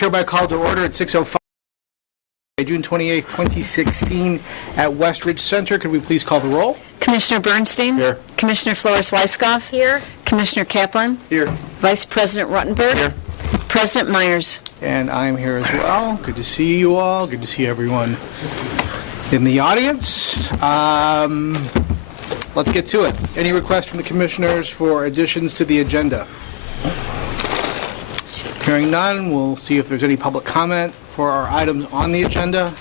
Hereby called to order at 6:05, June 28th, 2016, at Westridge Center. Could we please call the roll? Commissioner Bernstein? Here. Commissioner Flores-Weiskopf? Here. Commissioner Kaplan? Here. Vice President Ruttenberg? Here. President Myers? And I'm here as well. Good to see you all. Good to see everyone in the audience. Let's get to it. Any requests from the commissioners for additions to the agenda? Hearing none, we'll see if there's any public comment for our items on the agenda.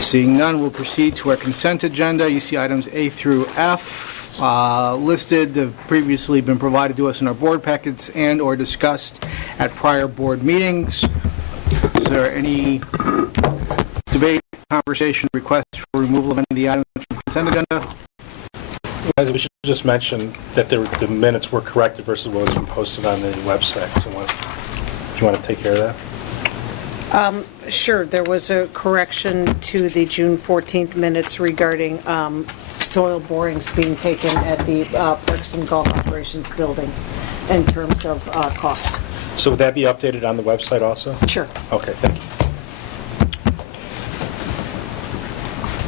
Seeing none, we'll proceed to our consent agenda. You see items A through F listed. They've previously been provided to us in our board packets and or discussed at prior board meetings. Is there any debate, conversation, requests for removal of any of the items from the consent agenda? We should just mention that the minutes were corrected versus what was been posted on the website. So do you want to take care of that? Sure. There was a correction to the June 14th minutes regarding soil borings being taken at the Parks and Golf Operations Building in terms of cost. So would that be updated on the website also? Sure. Okay, thank you.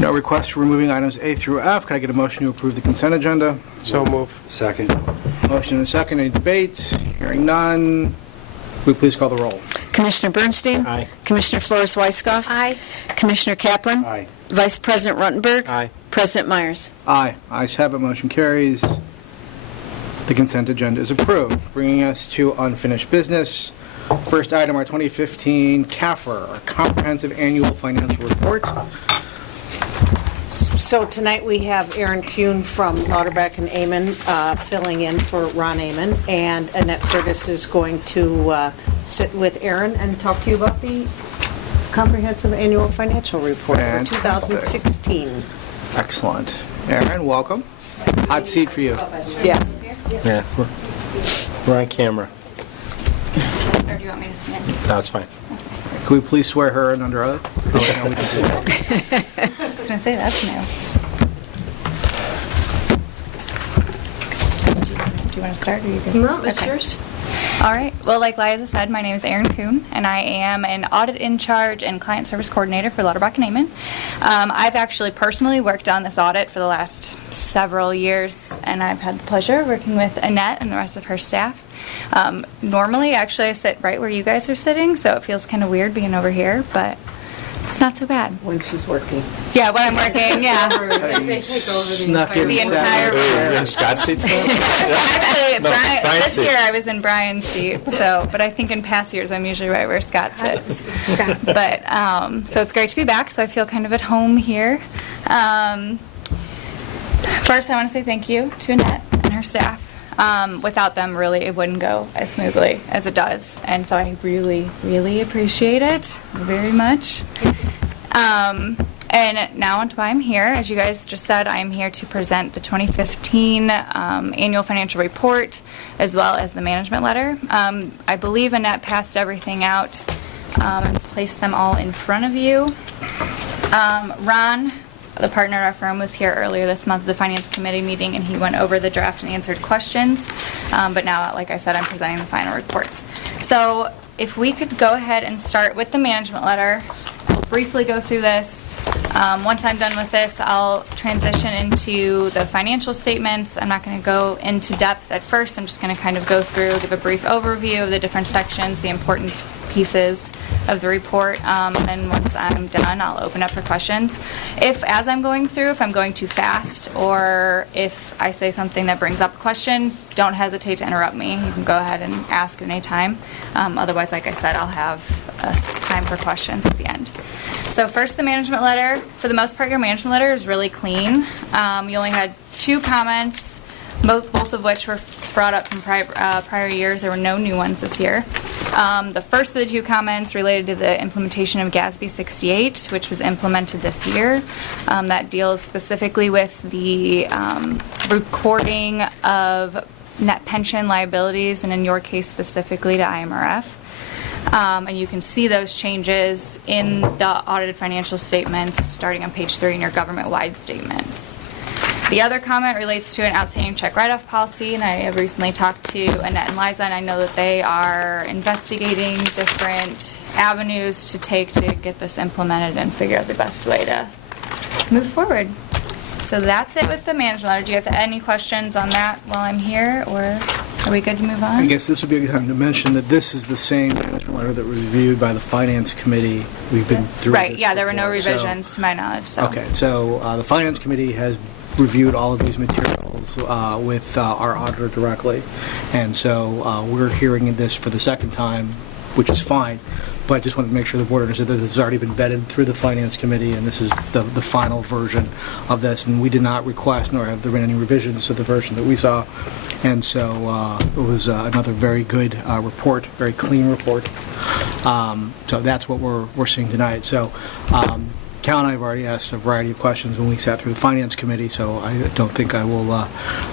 No requests for removing items A through F. Can I get a motion to approve the consent agenda? So move. Second. Motion and a second. Any debates? Hearing none. Will you please call the roll? Commissioner Bernstein? Aye. Commissioner Flores-Weiskopf? Aye. Commissioner Kaplan? Aye. Vice President Ruttenberg? Aye. President Myers? Aye. Ayes have it. Motion carries. The consent agenda is approved. Bringing us to unfinished business. First item, our 2015 CAFR, our Comprehensive Annual Financial Report. So tonight we have Aaron Kuhn from Lauterbach and Amon filling in for Ron Amon, and Annette Curtis is going to sit with Aaron and talk to you about the Comprehensive Annual Financial Report for 2016. Excellent. Aaron, welcome. Hot seat for you. Yeah. Yeah, we're on camera. Or do you want me to stand? No, it's fine. Can we please swear her in under oath? Oh, no, we can do that. I was going to say, that's new. Do you want to start, or you good? No, it's yours. All right. Well, like Liza said, my name is Erin Kuhn, and I am an audit in charge and client service coordinator for Lauterbach and Amon. I've actually personally worked on this audit for the last several years, and I've had the pleasure of working with Annette and the rest of her staff. Normally, actually, I sit right where you guys are sitting, so it feels kind of weird being over here, but it's not so bad. When she's working. Yeah, when I'm working, yeah. Snuck in The and entire sat. You're in Scott's seat still? Actually, No, Brian, Brian's this seat. year I was in Brian's seat, but I think in past years I'm usually right where Scott sits. But, so it's great to be back, so I feel kind of at home here. First, I want to say thank you to Annette and her staff. Without them, really, it wouldn't go as smoothly as it does. And so I really, really appreciate it very much. And now on to why I'm here. As you guys just said, I'm here to present the 2015 annual financial report as well as the management letter. I believe Annette passed everything out and placed them all in front of you. Ron, the partner at our firm, was here earlier this month at the Finance Committee meeting, and he went over the draft and answered questions. But now, like I said, I'm presenting the final reports. So if we could go ahead and start with the management letter. We'll briefly go through this. Once I'm done with this, I'll transition into the financial statements. I'm not going to go into depth at first. I'm just going to kind of go through, give a brief overview of the different sections, the important pieces of the report. And once I'm done, I'll open up for questions. If, as I'm going through, if I'm going too fast or if I say something that brings up a question, don't hesitate to interrupt me. You can go ahead and ask at any time. Otherwise, like I said, I'll have time for questions at the end. So first, the management letter. For the most part, your management letter is really clean. You only had 2 comments, both of which were brought up from prior years. There were no new ones this year. The first of the 2 comments related to the implementation of GASB 68, which was implemented this year. That deals specifically with the recording of net pension liabilities, and in your case specifically to IMRF. And you can see those changes in the audited financial statements starting on page 3 in your government-wide statements. The other comment relates to an outstanding check write-off policy, and I have recently talked to Annette and Liza, and I know that they are investigating different avenues to take to get this implemented and figure out the best way to move forward. So that's it with the management letter. Do you guys have any questions on that while I'm here, or are we good to move on? I guess this would be a good time to mention that this is the same management letter that was reviewed by the Finance Committee. We've been through Right, this yeah, there were no before, so- revisions to my knowledge, so. Okay, so the Finance Committee has reviewed all of these materials with our auditor directly, and so we're hearing this for the second time, which is fine, but I just wanted to make sure the board understood that this has already been vetted through the Finance Committee, and this is the final version of this, and we did not request, nor have there been any revisions to the version that we saw, and so it was another very good report, very clean report. So that's what we're seeing tonight. So Cal and I have already asked a variety of questions when we sat through the Finance Committee, so I don't think I will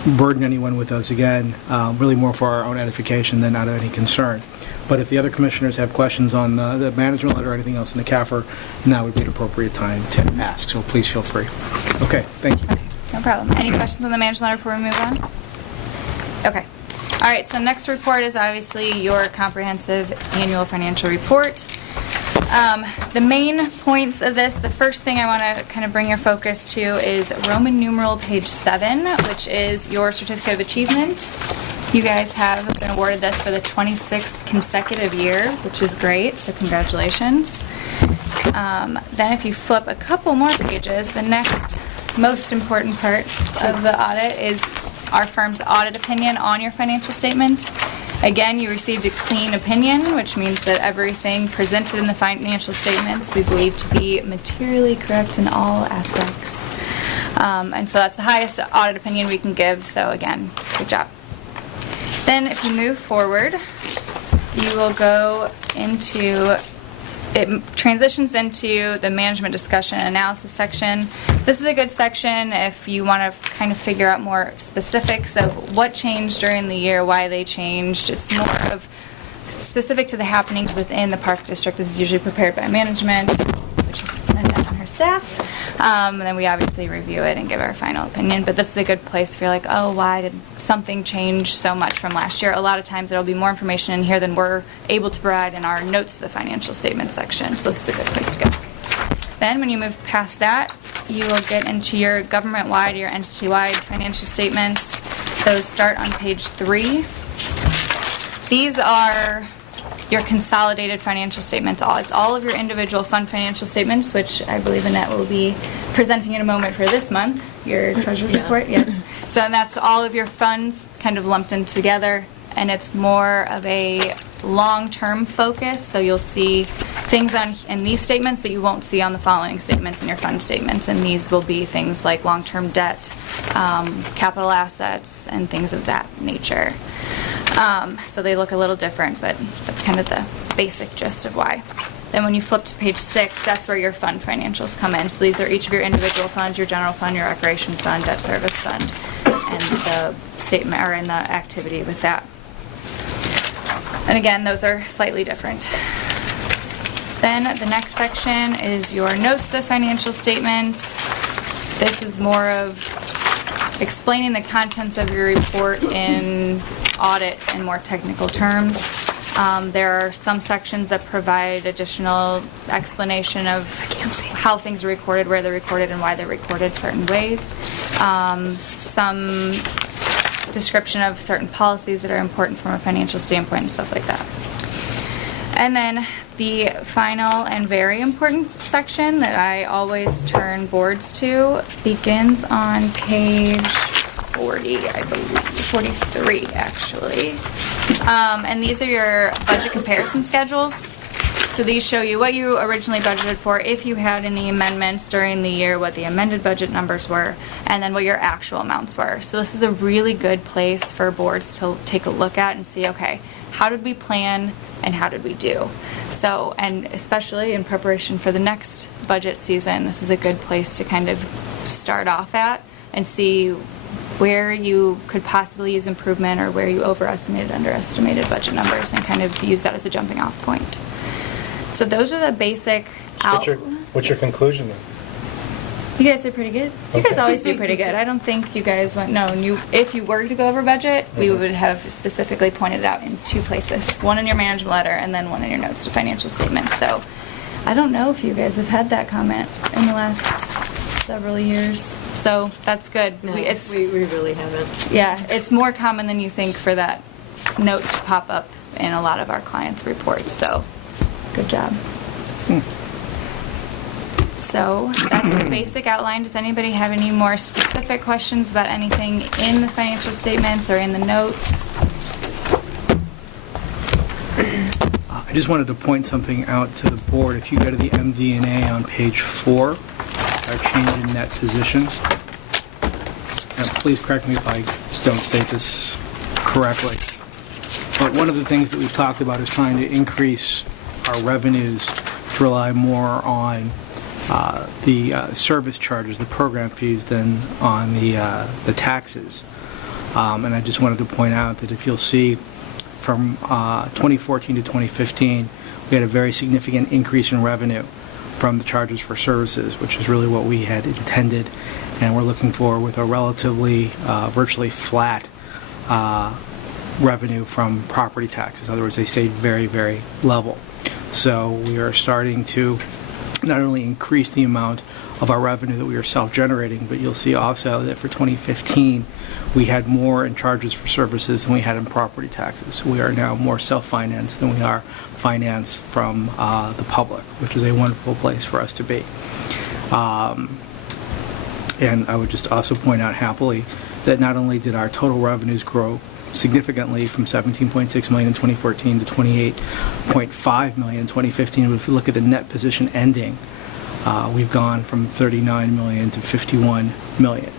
burden anyone with those again, really more for our own edification than out of any concern. But if the other commissioners have questions on the management letter or anything else in the CAFR, now would be an appropriate time to ask, so please feel free. Okay, thank you. Okay, no problem. Any questions on the management letter before we move on? Okay. All right, so next report is obviously your comprehensive annual financial report. The main points of this, the first thing I want to kind of bring your focus to is Roman numeral page 7, which is your certificate of achievement. You guys have been awarded this for the 26th consecutive year, which is great, so congratulations. Then if you flip a couple more pages, the next most important part of the audit is our firm's audit opinion on your financial statements. Again, you received a clean opinion, which means that everything presented in the financial statements we believe to be materially correct in all aspects. And so that's the highest audit opinion we can give, so again, good job. Then if you move forward, you will go into, it transitions into the management discussion and analysis section. This is a good section if you want to kind of figure out more specifics of what changed during the year, why they changed. It's more of specific to the happenings within the park district. This is usually prepared by management, which is Annette and her staff. And then we obviously review it and give our final opinion. But this is a good place if you're like, oh, why did something change so much from last year? A lot of times there will be more information in here than we're able to provide in our notes to the financial statement section. So this is a good place to go. Then when you move past that, you will get into your government-wide, your entity-wide financial statements. Those start on page 3. These are your consolidated financial statements. It's all of your individual fund financial statements, which I believe Annette will be presenting in a moment for this month, your treasurer's report, yes. So that's all of your funds kind of lumped in together, and it's more of a long-term focus, so you'll see things in these statements that you won't see on the following statements in your fund statements, and these will be things like long-term debt, capital assets, and things of that nature. So they look a little different, but that's kind of the basic gist of why. Then when you flip to page 6, that's where your fund financials come in. So these are each of your individual funds, your general fund, your recreation fund, debt service fund, and the statement or in the activity with that. And again, those are slightly different. Then the next section is your notes to the financial statements. This is more of explaining the contents of your report in audit in more technical terms. There are some sections that provide additional explanation of how things are recorded, where they're recorded, and why they're recorded certain ways. Some description of certain policies that are important from a financial standpoint and stuff like that. And then the final and very important section that I always turn boards to begins on page 40, I believe, 43 actually. And these are your budget comparison schedules. So these show you what you originally budgeted for, if you had any amendments during the year, what the amended budget numbers were, and then what your actual amounts were. So this is a really good place for boards to take a look at and see, okay, how did we plan and how did we do? So, and especially in preparation for the next budget season, this is a good place to kind of start off at and see where you could possibly use improvement or where you overestimated, underestimated budget numbers, and kind of use that as a jumping off point. So those are the basic So what's your conclusion then? You guys did pretty good. You guys always do pretty good. I don't think you guys went, no, if you were to go over budget, we would have specifically pointed it out in 2 places. One in your management letter and then one in your notes to financial statements. So I don't know if you guys have had that comment in the last several years. So that's good. No, It's we really haven't. Yeah, it's more common than you think for that note to pop up in a lot of our clients' reports, so good job. So that's the basic outline. Does anybody have any more specific questions about anything in the financial statements or in the notes? I just wanted to point something out to the board. If you go to the MD&A on page 4, our change in net position. And please correct me if I don't state this correctly. But one of the things that we've talked about is trying to increase our revenues to rely more on the service charges, the program fees, than on the taxes. And I just wanted to point out that if you'll see from 2014 to 2015, we had a very significant increase in revenue from the charges for services, which is really what we had intended. And we're looking for with a relatively, virtually flat revenue from property taxes. In other words, they stayed very, very level. So we are starting to not only increase the amount of our revenue that we are self-generating, but you'll see also that for 2015, we had more in charges for services than we had in property taxes. We are now more self-financed than we are financed from the public, which is a wonderful place for us to be. And I would just also point out happily that not only did our total revenues grow significantly from $17.6 million in 2014 to $28.5 million in 2015, but if you look at the net position ending, we've gone from $39 million to $51 million.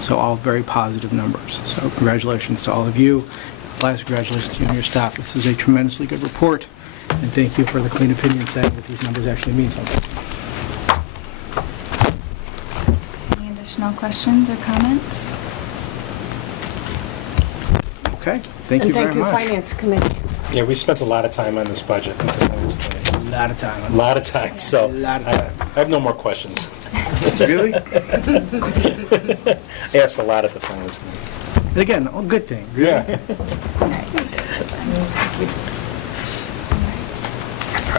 So all very positive numbers. So congratulations to all of you. Last, congratulations to you and your staff. This is a tremendously good report, and thank you for the clean opinion saying that these numbers actually mean something. Any additional questions or comments? Okay, thank you very And thank you, much. Finance Committee. Yeah, we spent a lot of time on this budget. with the Finance Committee. A lot of time. A lot of time, so A lot of I time. I have no more questions. Really? I asked a lot at the Finance Committee. Again, a good thing. Yeah. All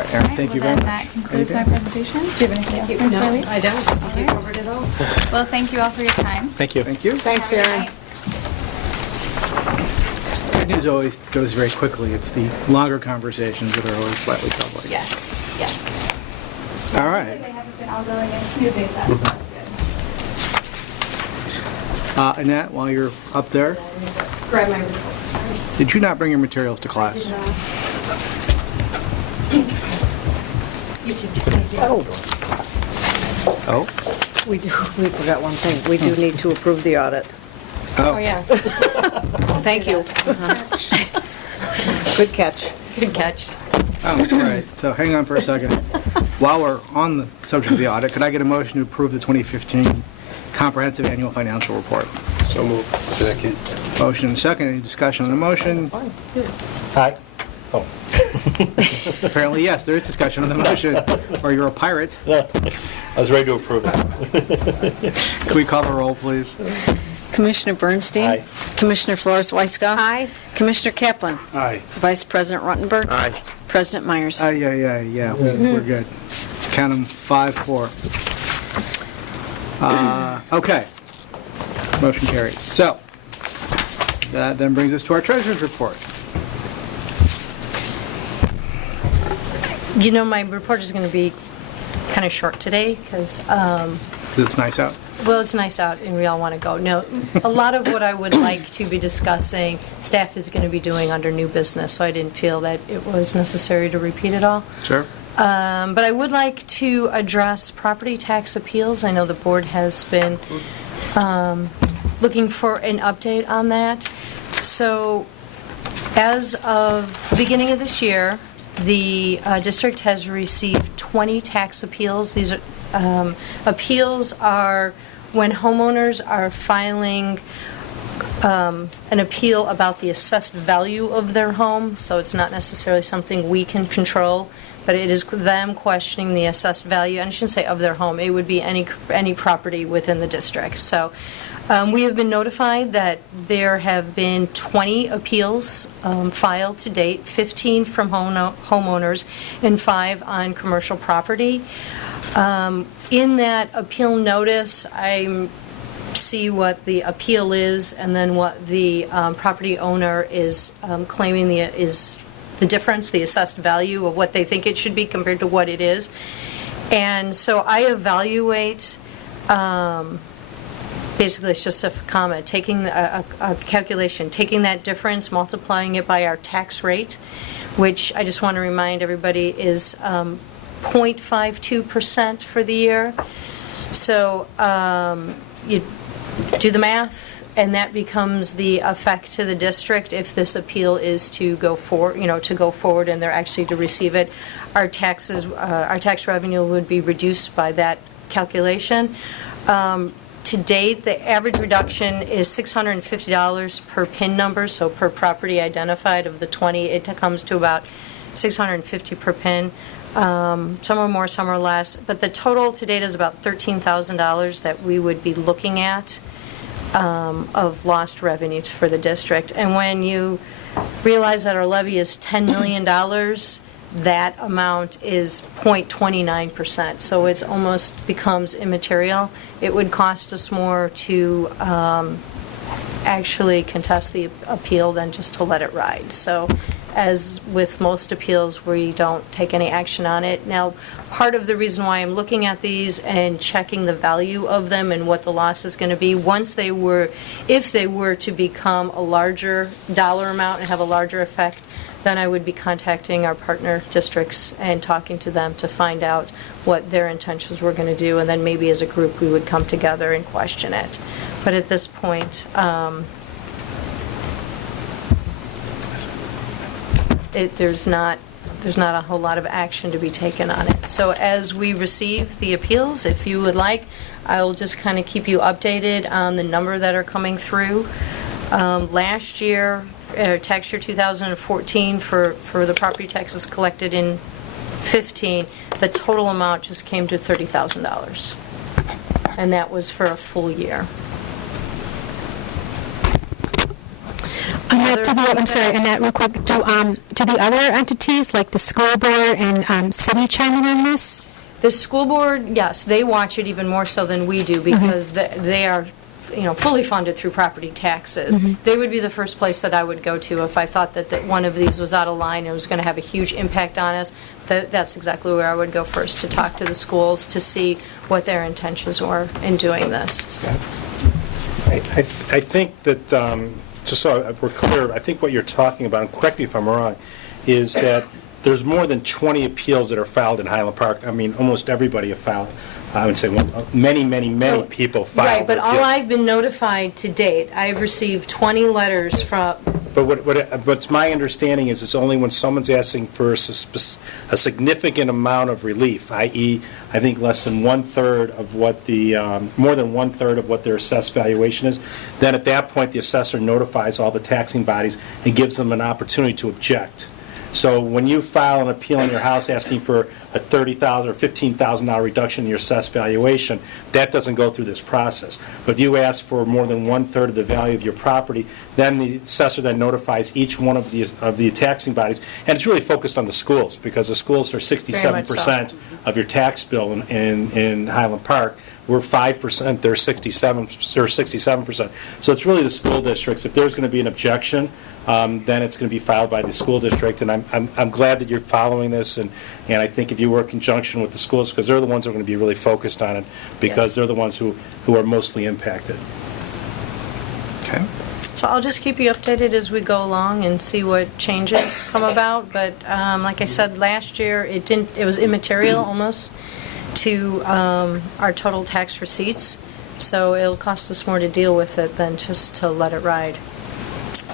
right, Aaron, thank you very Well, then much. that concludes my Anything? presentation. Do you have anything else before No, we leave? I don't. I think we covered it all. Well, thank you all for your time. Thank you. Thank you. Thanks, Aaron. Good news always goes very quickly. It's the longer conversations that are always slightly troubling. Yes, yes. All right. They haven't been all going as smoothly as that, so that's good. Annette, while you're up there, Grab my reports. did you not bring your materials to class? You too. Thank you. Oh? We forgot one thing. We do need to approve the audit. Oh, yeah. Thank you. Good catch. Good catch. Oh, all right. So hang on for a second. While we're on the subject of the audit, could I get a motion to approve the 2015 Comprehensive Annual Financial Report? So moved. Second. Motion and second. Any discussion on the motion? Hi. Oh. Apparently, yes, there is discussion on the motion, or you're a pirate. I was ready to approve it. Can we call the roll, please? Commissioner Bernstein? Aye. Commissioner Flores Weisskopf? Aye. Commissioner Kaplan? Aye. Vice President Ruttenberg? Aye. President Myers? Yeah, we're good. Count them 5-4. Okay. Motion carried. So, that then brings us to our treasurer's report. You know, my report is going to be kind of short today because, It's nice out. well, it's nice out and we all want to go. No, a lot of what I would like to be discussing, staff is going to be doing under new business, so I didn't feel that it was necessary to repeat it all. Sure. But I would like to address property tax appeals. I know the board has been looking for an update on that. So as of the beginning of this year, the district has received 20 tax appeals. These are appeals are when homeowners are filing an appeal about the assessed value of their home, so it's not necessarily something we can control, but it is them questioning the assessed value, and I shouldn't say of their home, it would be any property within the district. So we have been notified that there have been 20 appeals filed to date, 15 from homeowners and 5 on commercial property. In that appeal notice, I see what the appeal is and then what the property owner is claiming is the difference, the assessed value of what they think it should be compared to what it is. And so I evaluate, basically it's just a comment, taking a calculation, taking that difference, multiplying it by our tax rate, which I just want to remind everybody is 0.52% for the year. So you do the math, and that becomes the effect to the district if this appeal is to go forward and they're actually to receive it. Our tax revenue would be reduced by that calculation. To date, the average reduction is $650 per PIN number, so per property identified. Of the 20, it comes to about $650 per PIN. Some are more, some are less, but the total to date is about $13,000 that we would be looking at of lost revenue for the district. And when you realize that our levy is $10 million, that amount is 0.29%, so it's almost becomes immaterial. It would cost us more to actually contest the appeal than just to let it ride. So as with most appeals, we don't take any action on it. Now, part of the reason why I'm looking at these and checking the value of them and what the loss is going to be, if they were to become a larger dollar amount and have a larger effect, then I would be contacting our partner districts and talking to them to find out what their intentions were going to do, and then maybe as a group we would come together and question it. But at this point, there's not a whole lot of action to be taken on it. So as we receive the appeals, if you would like, I will just kind of keep you updated on the number that are coming through. Last year, tax year 2014, for the property taxes collected in 15, the total amount just came to $30,000. And that was for a full year. I'm sorry, Annette, real quick, do the other entities, like the school board and city chime in on this? The school board, yes, they watch it even more so than we do because they are, fully funded through property taxes. They would be the first place that I would go to if I thought that one of these was out of line and was going to have a huge impact on us. That's exactly where I would go first, to talk to the schools to see what their intentions were in doing this. I think that, just so we're clear, I think what you're talking about, and correct me if I'm wrong, is that there's more than 20 appeals that are filed in Highland Park. I mean, almost everybody have filed. I would say many people filed. Right, but all appeals. I've been notified to date, I've received 20 letters from... But what's my understanding is it's only when someone's asking for a significant amount of relief, i.e., I think less than one-third of what more than one-third of what their assessed valuation is, then at that point the assessor notifies all the taxing bodies and gives them an opportunity to object. So when you file an appeal on your house asking for a $30,000 or $15,000 reduction in your assessed valuation, that doesn't go through this process. But if you ask for more than one-third of the value of your property, then the assessor then notifies each one of the taxing bodies. And it's really focused on the schools, because the schools are 67% of your tax bill in Highland Park. We're 5%, they're 67%. So it's really the school districts. If there's going to be an objection, then it's going to be filed by the school district. And I'm glad that you're following this, and I think if you work in conjunction with the schools, because they're the ones who are going to be really focused on it, because they're the ones who are mostly impacted. Okay. So I'll just keep you updated as we go along and see what changes come about. But like I said, last year it was immaterial almost to our total tax receipts. So it'll cost us more to deal with it than just to let it ride.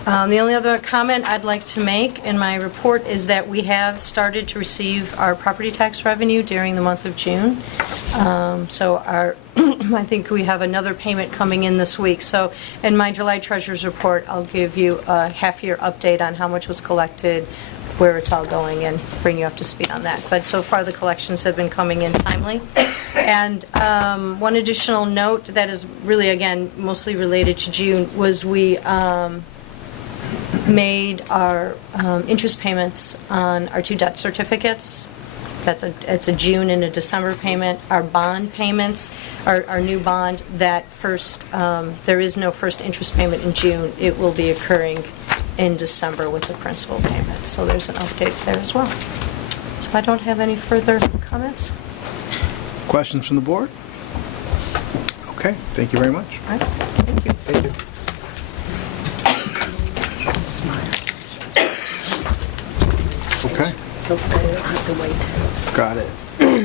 The only other comment I'd like to make in my report is that we have started to receive our property tax revenue during the month of June. So I think we have another payment coming in this week. So in my July treasurer's report, I'll give you a half-year update on how much was collected, where it's all going, and bring you up to speed on that. But so far, the collections have been coming in timely. And one additional note that is really, again, mostly related to June was we made our interest payments on our 2 debt certificates. It's a June and a December payment. Our bond payments, our new bond, that first, there is no first interest payment in June. It will be occurring in December with the principal payment. So there's an update there as well. So I don't have any further comments. Questions from the board? Okay, thank you very much. All right, thank you. Thank you. Okay. So I have to wait. Got it.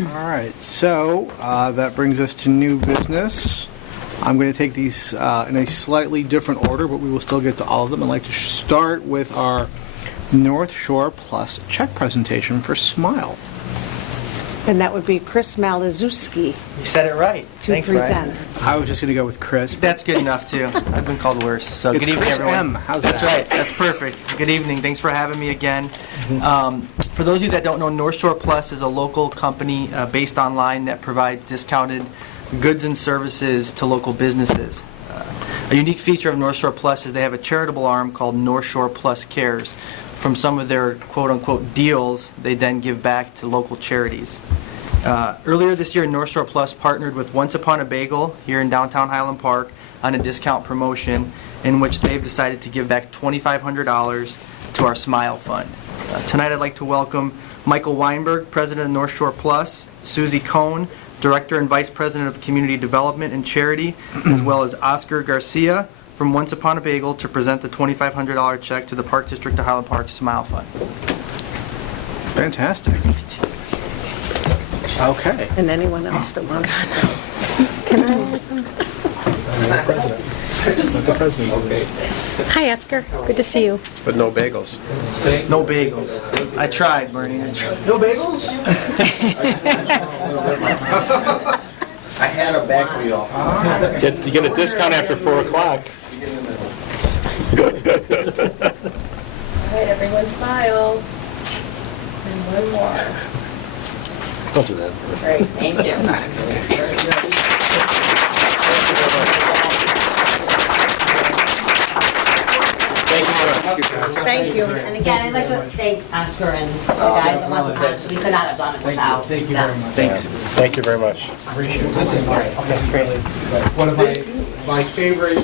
All right, so that brings us to new business. I'm going to take these in a slightly different order, but we will still get to all of them. I'd like to start with our North Shore Plus check presentation for Smile. And that would be Chris Malazewski You said it right. to Thanks, present. Brian. I was just going to go with Chris. That's good enough, too. I've been called worse. So It's good evening, Chris everyone. M. How's That's that? right. That's perfect. Good evening. Thanks for having me again. For those of you that don't know, North Shore Plus is a local company based online that provides discounted goods and services to local businesses. A unique feature of North Shore Plus is they have a charitable arm called North Shore Plus Cares. From some of their quote-unquote deals, they then give back to local charities. Earlier this year, North Shore Plus partnered with Once Upon a Bagel here in downtown Highland Park on a discount promotion in which they've decided to give back $2,500 to our Smile Fund. Tonight I'd like to welcome Michael Weinberg, President of North Shore Plus, Susie Cohn, Director and Vice President of Community Development and Charity, as well as Oscar Garcia from Once Upon a Bagel to present the $2,500 check to the Park District of Highland Park Smile Fund. Fantastic. Okay. And anyone else that wants to know. Hi, Oscar. Good to see you. But no bagels. No bagels. I tried, Bernie. I tried. No bagels? I had a bag for y'all. You get a discount after 4 o'clock. All right, everyone smile. And one more. Don't do that. Great, thank you. Thank you. And again, I'd like to thank Oscar and the guys at Once Upon. We could not have done it without them. Thanks. Thank you very much. One of my favorite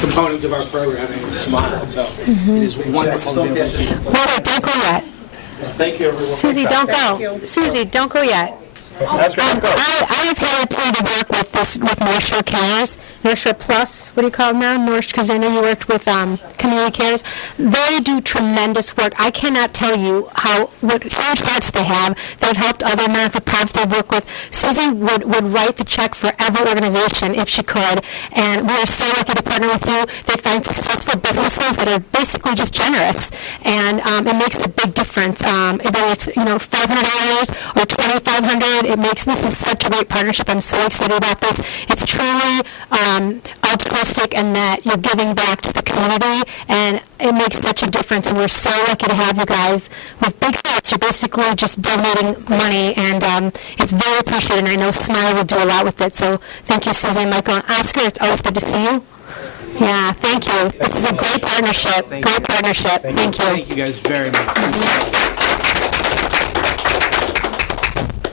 components of our programming is Smile, so it is wonderful to be able to do this. Wait, don't go yet. Thank you, everyone. Susie, don't go. Susie, don't go yet. That's great. Go. I've had a pleasure to work with North Shore Cares, North Shore Plus, what do you call them now? Because I know you worked with Community Cares. They do tremendous work. I cannot tell you what huge hearts they have. They've helped other non-for-profits they work with. Susie would write the check for every organization if she could, and we are so lucky to partner with you. They find successful businesses that are basically just generous, and it makes a big difference. Whether it's $500 or $2,500. This is such a great partnership. I'm so excited about this. It's truly altruistic in that you're giving back to the community, and it makes such a difference. And we're so lucky to have you guys with big hearts. You're basically just donating money, and it's very appreciated. And I know Smile will do a lot with it. So thank you, Susan, Michael, and Oscar. It's always good to see you. Yeah, thank you. This is a great partnership. Great partnership. Thank you. Thank you guys very much.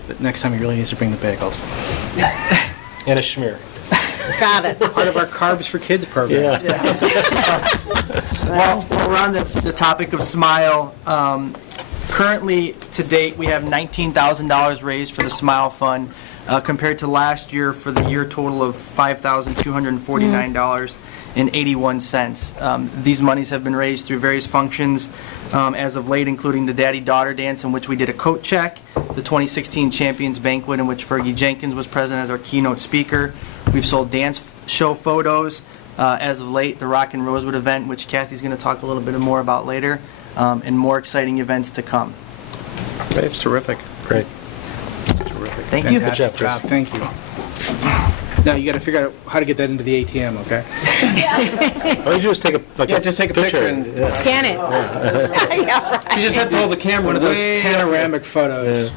But next time he really needs to bring the bagels. And a schmear. Got it. Part of our Carbs for Kids program. Well, we're on the topic of Smile. Currently, to date, we have $19,000 raised for the Smile Fund, compared to last year for the year total of $5,249.81. These monies have been raised through various functions as of late, including the Daddy-Daughter Dance, in which we did a coat check, the 2016 Champions Banquet, in which Fergie Jenkins was present as our keynote speaker. We've sold dance show photos, as of late, the Rock and Rosewood event, which Kathy's going to talk a little bit more about later, and more exciting events to come. It's terrific. Great. Thank you. Fantastic job, thank you. Now, you got to figure out how to get that into the ATM, okay? All you do is take a, like Yeah, just take a picture and, Scan it. you just have to hold the camera One of those way up. panoramic photos.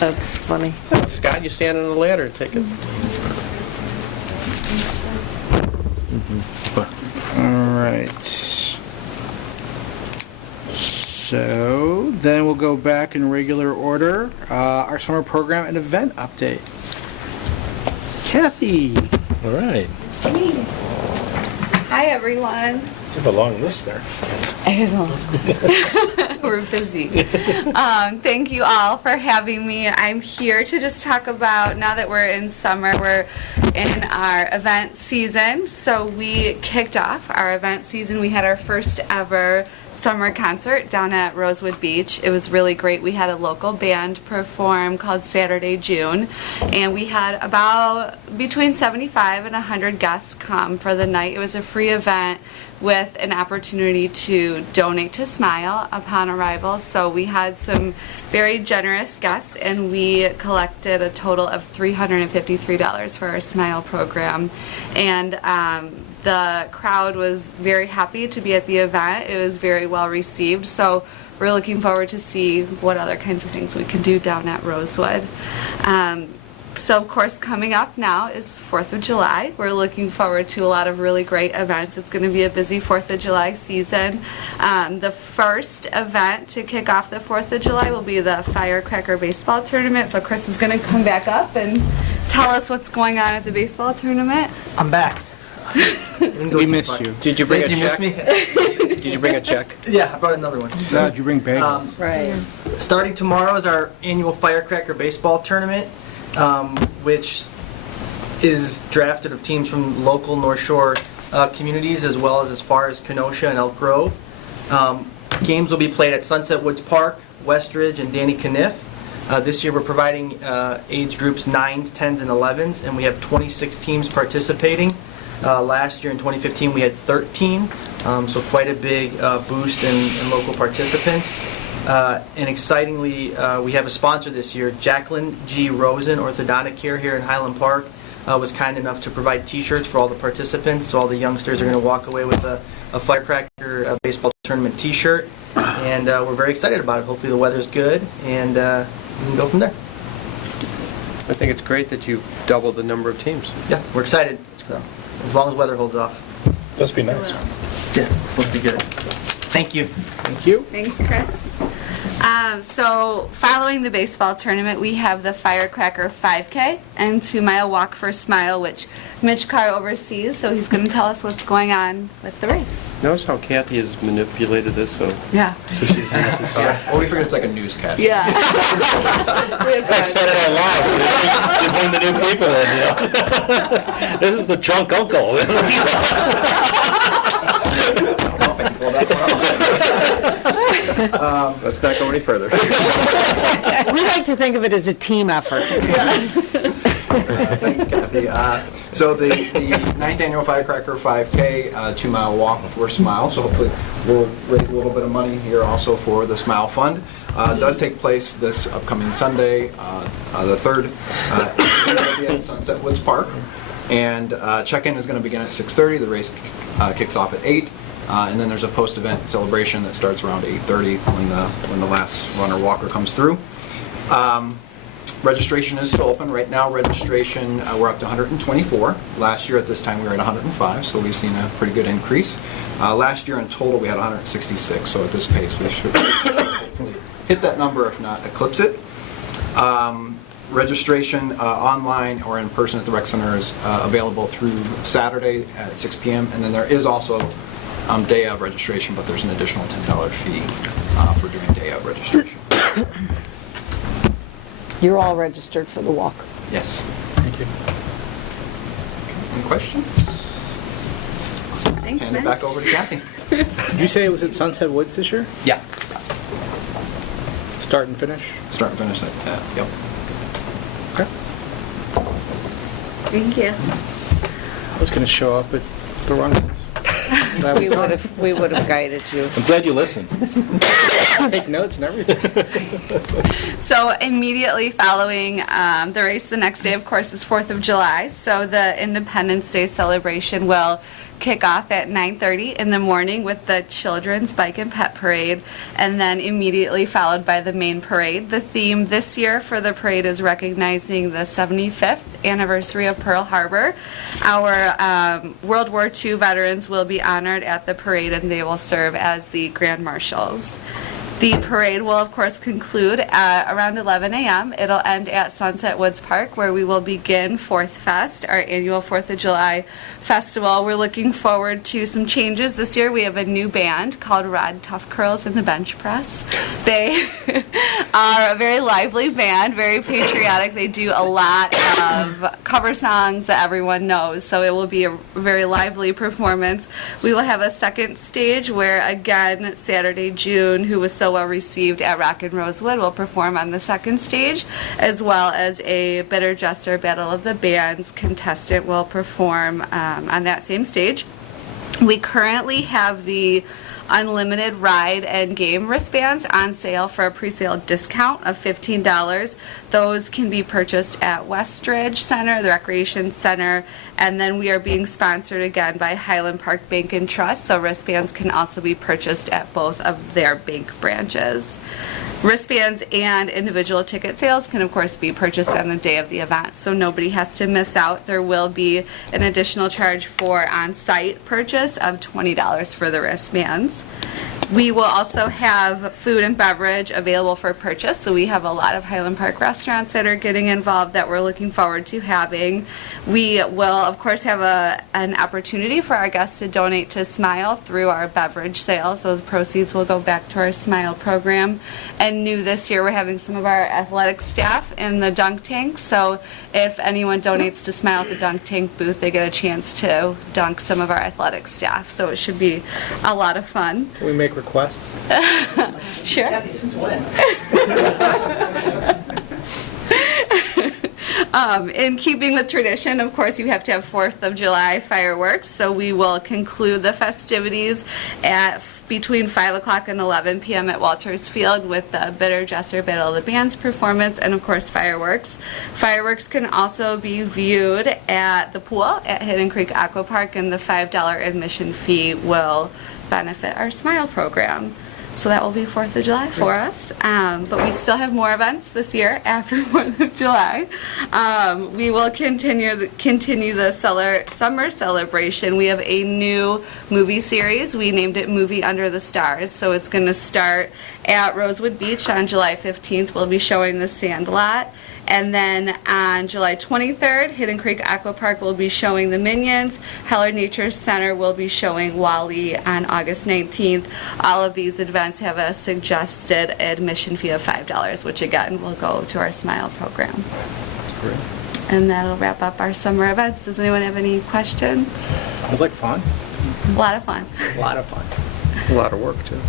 That's funny. Scott, you stand on the ladder and take it. All right. So then we'll go back in regular order. Our summer program and event update. Kathy. all right. Hi, everyone. You have a long list there. We're busy. Thank you all for having me. I'm here to just talk about, now that we're in summer, we're in our event season. So we kicked off our event season. We had our first ever summer concert down at Rosewood Beach. It was really great. We had a local band perform called Saturday June, and we had about between 75 and 100 guests come for the night. It was a free event with an opportunity to donate to Smile upon arrival. So we had some very generous guests, and we collected a total of $353 for our Smile program. And the crowd was very happy to be at the event. It was very well received. So we're looking forward to see what other kinds of things we can do down at Rosewood. So, of course, coming up now is 4th of July. We're looking forward to a lot of really great events. It's going to be a busy 4th of July season. The first event to kick off the 4th of July will be the Firecracker Baseball Tournament. So Chris is going to come back up and tell us what's going on at the baseball tournament. I'm back. We missed you. Did you bring Did a you miss check? me? Did you bring a check? Yeah, I brought another one. No, did you bring bagels? Right. Starting tomorrow is our annual Firecracker Baseball Tournament, which is drafted of teams from local North Shore communities as well as far as Kenosha and Elk Grove. Games will be played at Sunset Woods Park, Westridge, and Danny Caniff. This year we're providing age groups 9s, 10s, and 11s, and we have 26 teams participating. Last year in 2015 we had 13, so quite a big boost in local participants. And excitingly, we have a sponsor this year. Jacqueline G. Rosen Orthodontic Care here in Highland Park was kind enough to provide T-shirts for all the participants, so all the youngsters are going to walk away with a Firecracker Baseball Tournament T-shirt, and we're very excited about it. Hopefully the weather's good, and we can go from there. I think it's great that you doubled the number of teams. Yeah, we're excited, so as long as weather holds off. Must be nice. Yeah, it's supposed to be good. Thank you. Thank you. Thanks, Chris. So following the baseball tournament, we have the Firecracker 5K and 2-mile walk for Smile, which Mitch Carr oversees, so he's going to tell us what's going on with the race. Notice how Kathy has manipulated this so Yeah. she doesn't have to talk. Well, we figured it's like a newscast. Yeah. I said it out loud. You bring the new people in, you know? This is the drunk uncle. Let's not go any further. We like to think of it as a team effort. Thanks, Kathy. So the 9th Annual Firecracker 5K 2-mile walk for Smile, so hopefully we'll raise a little bit of money here also for the Smile Fund. It does take place this upcoming Sunday, the 3rd, at Sunset Woods Park. And check-in is going to begin at 6:30. The race kicks off at 8. And then there's a post-event celebration that starts around 8:30 when the last runner walker comes through. Registration is still open. Right now, registration, we're up to 124. Last year at this time, we were at 105, so we've seen a pretty good increase. Last year in total, we had 166, so at this pace, we should hopefully hit that number, if not eclipse it. Registration online or in person at the Rec Center is available through Saturday at 6 p.m., and then there is also day of registration, but there's an additional $10 fee for doing day of registration. You're all registered for the walk. Yes. Thank you. Any questions? Thanks, Hand it Mitch. back over to Kathy. Did you say it was at Sunset Woods this year? Yeah. Start and finish? Start and finish that. Yep. Okay. Thank you. I was going to show up at The wrong ones. We would have guided you. I'm glad you listened. Take notes and everything. So immediately following the race, the next day, of course, is 4th of July. So the Independence Day celebration will kick off at 9:30 in the morning with the Children's Bike and Pet Parade, and then immediately followed by the main parade. The theme this year for the parade is recognizing the 75th anniversary of Pearl Harbor. Our World War II veterans will be honored at the parade, and they will serve as the Grand Marshals. The parade will, of course, conclude at around 11 a.m. It'll end at Sunset Woods Park, where we will begin Fourth Fest, our annual 4th of July festival. We're looking forward to some changes. This year we have a new band called Rod Tough Curls and the Bench Press. They are a very lively band, very patriotic. They do a lot of cover songs that everyone knows, so it will be a very lively performance. We will have a second stage where, again, Saturday, June, who was so well received at Rock and Rosewood, will perform on the second stage, as well as a Bitter Jester Battle of the Bands contestant will perform on that same stage. We currently have the unlimited ride and game wristbands on sale for a pre-sale discount of $15. Those can be purchased at Westridge Center, the Recreation Center, and then we are being sponsored again by Highland Park Bank and Trust, so wristbands can also be purchased at both of their bank branches. Wristbands and individual ticket sales can, of course, be purchased on the day of the event, so nobody has to miss out. There will be an additional charge for on-site purchase of $20 for the wristbands. We will also have food and beverage available for purchase, so we have a lot of Highland Park restaurants that are getting involved that we're looking forward to having. We will, of course, have an opportunity for our guests to donate to Smile through our beverage sales. Those proceeds will go back to our Smile program. And new this year, we're having some of our athletic staff in the dunk tank, so if anyone donates to Smile at the dunk tank booth, they get a chance to dunk some of our athletic staff, so it should be a lot of fun. Can we make requests? Sure. Since when? In keeping with tradition, of course, you have to have 4th of July fireworks, so we will conclude the festivities at between 5 o'clock and 11 p.m. at Walters Field with the Bitter Jester Battle of the Bands performance and, of course, fireworks. Fireworks can also be viewed at the pool at Hidden Creek Aqua Park, and the $5 admission fee will benefit our Smile program. So that will be 4th of July for us. But we still have more events this year after 4th of July. We will continue the summer celebration. We have a new movie series. We named it Movie Under the Stars. So it's going to start at Rosewood Beach on July 15th. We'll be showing The Sandlot. And then on July 23rd, Hidden Creek Aqua Park will be showing The Minions. Heller Nature Center will be showing WALL-E on August 19th. All of these events have a suggested admission fee of $5, which again will go to our Smile program. Great. And that'll wrap up our summer events. Does anyone have any questions? Sounds like fun. A lot of fun. A lot of fun. A lot of work, too.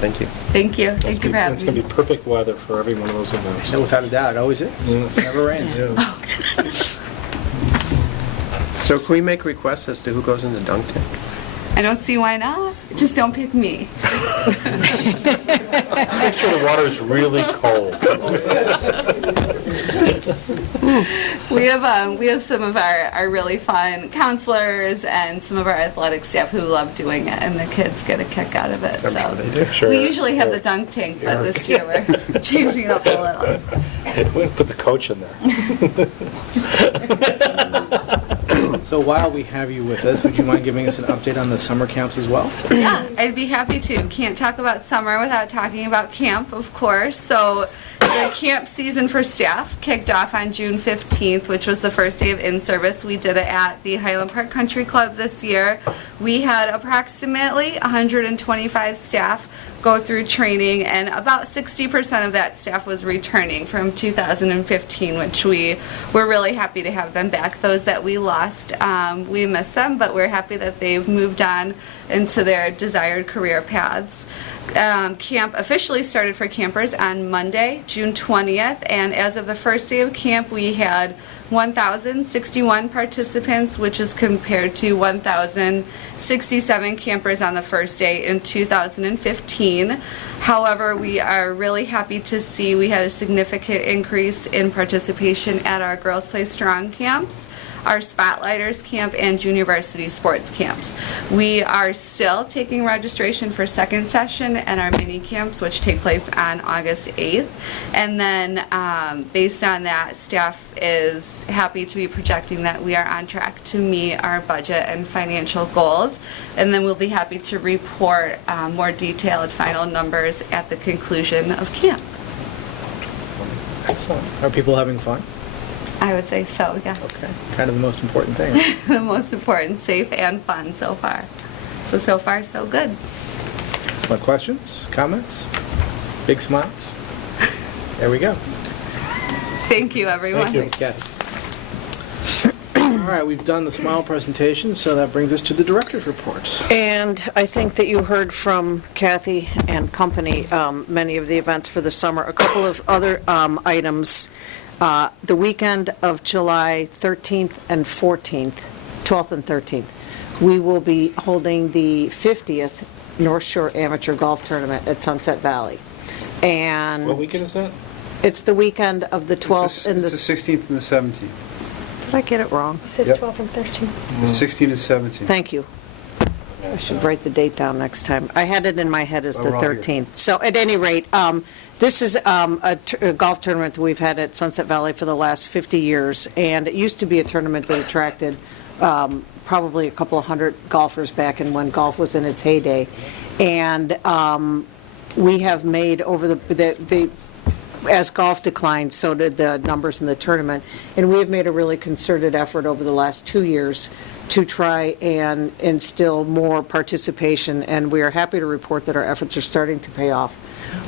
Thank you. Thank you. Thank you for having It's going to me. be perfect weather for every one of those events. No, without a doubt, it always is. Yes. It never rains. So can we make requests as to who goes in the dunk tank? I don't see why not. Just don't pick me. Make sure the water is really cold. We have some of our really fun counselors and some of our athletic staff who love doing it, and the kids get a kick out of it. So They do. Sure. we usually have the dunk tank, but this year we're changing it up a little. We're going to put the coach in there. So while we have you with us, would you mind giving us an update on the summer camps as well? Yeah, I'd be happy to. Can't talk about summer without talking about camp, of course. So the camp season for staff kicked off on June 15th, which was the first day of in-service. We did it at the Highland Park Country Club this year. We had approximately 125 staff go through training, and about 60% of that staff was returning from 2015, which we were really happy to have them back. Those that we lost, we miss them, but we're happy that they've moved on into their desired career paths. Camp officially started for campers on Monday, June 20th, and as of the first day of camp, we had 1,061 participants, which is compared to 1,067 campers on the first day in 2015. However, we are really happy to see we had a significant increase in participation at our Girls Play Strong camps, our Spotlighters camp, and Junior Varsity Sports camps. We are still taking registration for second session and our mini camps, which take place on August 8th. And then based on that, staff is happy to be projecting that we are on track to meet our budget and financial goals. And then we'll be happy to report more detailed final numbers at the conclusion of camp. Excellent. Are people having fun? I would say so, yes. Okay, kind of the most important thing. The most important, safe and fun so far. So far, so good. More questions, comments? Big smiles? There we go. Thank you, everyone. Thanks, Kathy. All right, we've done the smile presentation, so that brings us to the director's report. And I think that you heard from Kathy and company, many of the events for the summer. A couple of other items. The weekend of July 13th and 14th, 12th and 13th, we will be holding the 50th North Shore Amateur Golf Tournament at Sunset Valley. And What weekend is that? it's the weekend of the 12th and It's the 16th and the 17th. Did I get it wrong? You said Yep. 12 and 13. The 16th and 17th. Thank you. I should write the date down next time. I had it in my head as the We're all here. 13th. So at any rate, this is a golf tournament that we've had at Sunset Valley for the last 50 years, and it used to be a tournament that attracted probably a couple of hundred golfers back when golf was in its heyday. And we have made over the as golf declined, so did the numbers in the tournament. And we have made a really concerted effort over the last 2 years to try and instill more participation, and we are happy to report that our efforts are starting to pay off.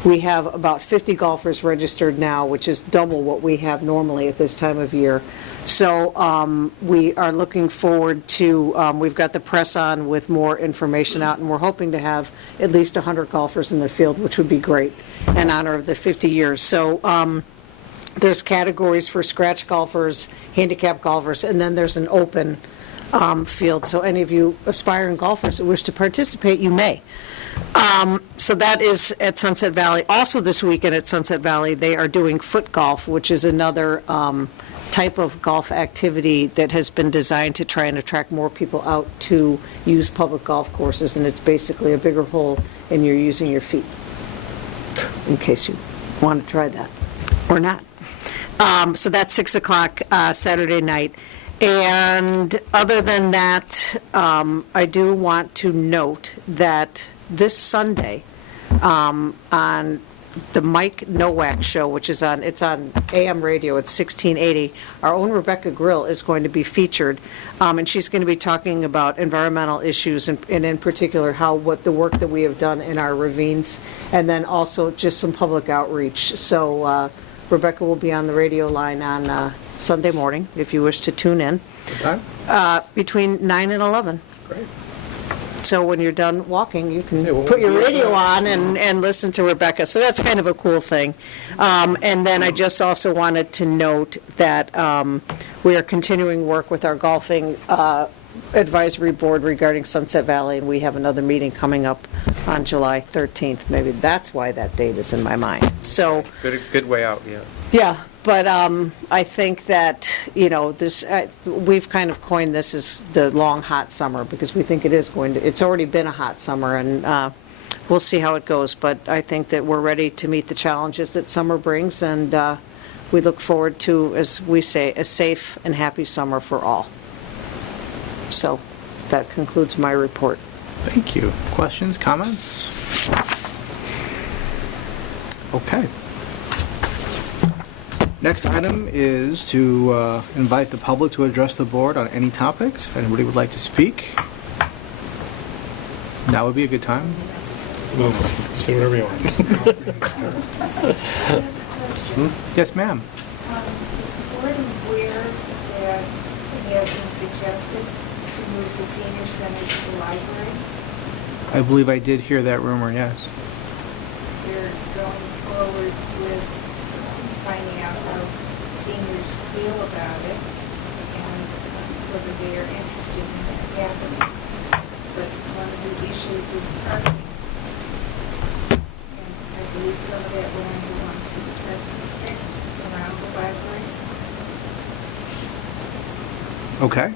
We have about 50 golfers registered now, which is double what we have normally at this time of year. So we are looking forward to, we've got the press on with more information out, and we're hoping to have at least 100 golfers in the field, which would be great in honor of the 50 years. So there's categories for scratch golfers, handicap golfers, and then there's an open field. So any of you aspiring golfers that wish to participate, you may. So that is at Sunset Valley. Also this weekend at Sunset Valley, they are doing foot golf, which is another type of golf activity that has been designed to try and attract more people out to use public golf courses. And it's basically a bigger hole and you're using your feet, in case you want to try that or not. So that's 6 o'clock Saturday night. And other than that, I do want to note that this Sunday, on the Mike Nowak Show, which is it's on AM radio, it's 1680, our own Rebecca Grill is going to be featured, and she's going to be talking about environmental issues, and in particular, what the work that we have done in our ravines, and then also just some public outreach. So Rebecca will be on the radio line on Sunday morning, if you wish to tune in. What time? Between 9 and 11. Great. So when you're done walking, you can Yeah, well, put your we'll be radio on and listen to Rebecca. So that's kind of a cool thing. And then I just also wanted to note that we are continuing work with our golfing advisory board regarding Sunset Valley, and we have another meeting coming up on July 13th. Maybe that's why that date is in my mind. So, Good way out, yeah. yeah, but I think that, this, we've kind of coined this as the long, hot summer, because we think it is it's already been a hot summer, and we'll see how it goes. But I think that we're ready to meet the challenges that summer brings, and we look forward to, as we say, a safe and happy summer for all. So that concludes my report. Thank you. Questions, comments? Okay. Next item is to invite the public to address the board on any topics. If anybody would like to speak, now would be a good time. Say whatever you want. Yes, ma'am. Is the board aware that it has been suggested to move the senior center to the library? I believe I did hear that rumor, yes. They're going forward with finding out how seniors feel about it and whether they are interested in it happening. But one of the issues is parking. And I believe some of that land belongs to the park district around the library. Okay.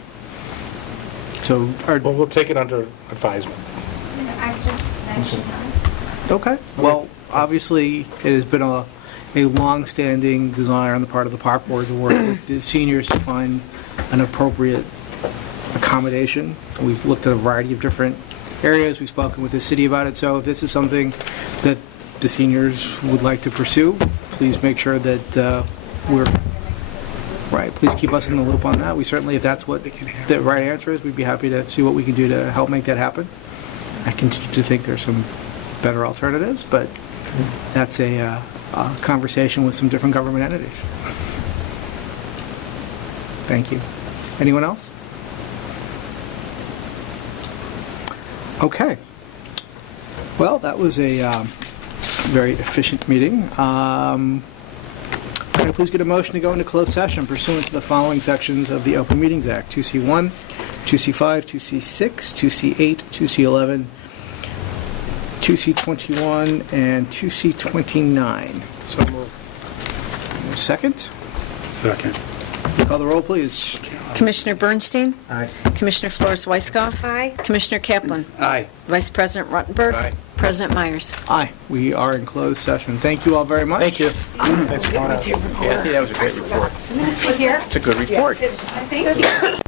So, Well, we'll take it under advisement. I just mentioned that. okay, well, obviously, it has been a long-standing desire on the part of the park board to work with the seniors to find an appropriate accommodation. We've looked at a variety of different areas, we've spoken with the city about it, so if this is something that the seniors would like to pursue, please make sure that we're, right, please keep us in the loop on that. We certainly, if that's what the right answer is, we'd be happy to see what we can do to help make that happen. I continue to think there's some better alternatives, but that's a conversation with some different government entities. Thank you. Anyone else? Okay. Well, that was a very efficient meeting. Can I please get a motion to go into closed session pursuant to the following sections of the Open Meetings Act: 2C1, 2C5, 2C6, 2C8, 2C11, 2C21, and 2C29. So moved. Second? Second. Call the roll, please. Commissioner Bernstein? Aye. Commissioner Flores Weiskopf? Aye. Commissioner Kaplan? Aye. Vice President Ruttenberg? Aye. President Myers? Aye, we are in closed session. Thank you all very much. Thank you. Thanks for coming out. Kathy, that was a great report. It's a good report. Thank you.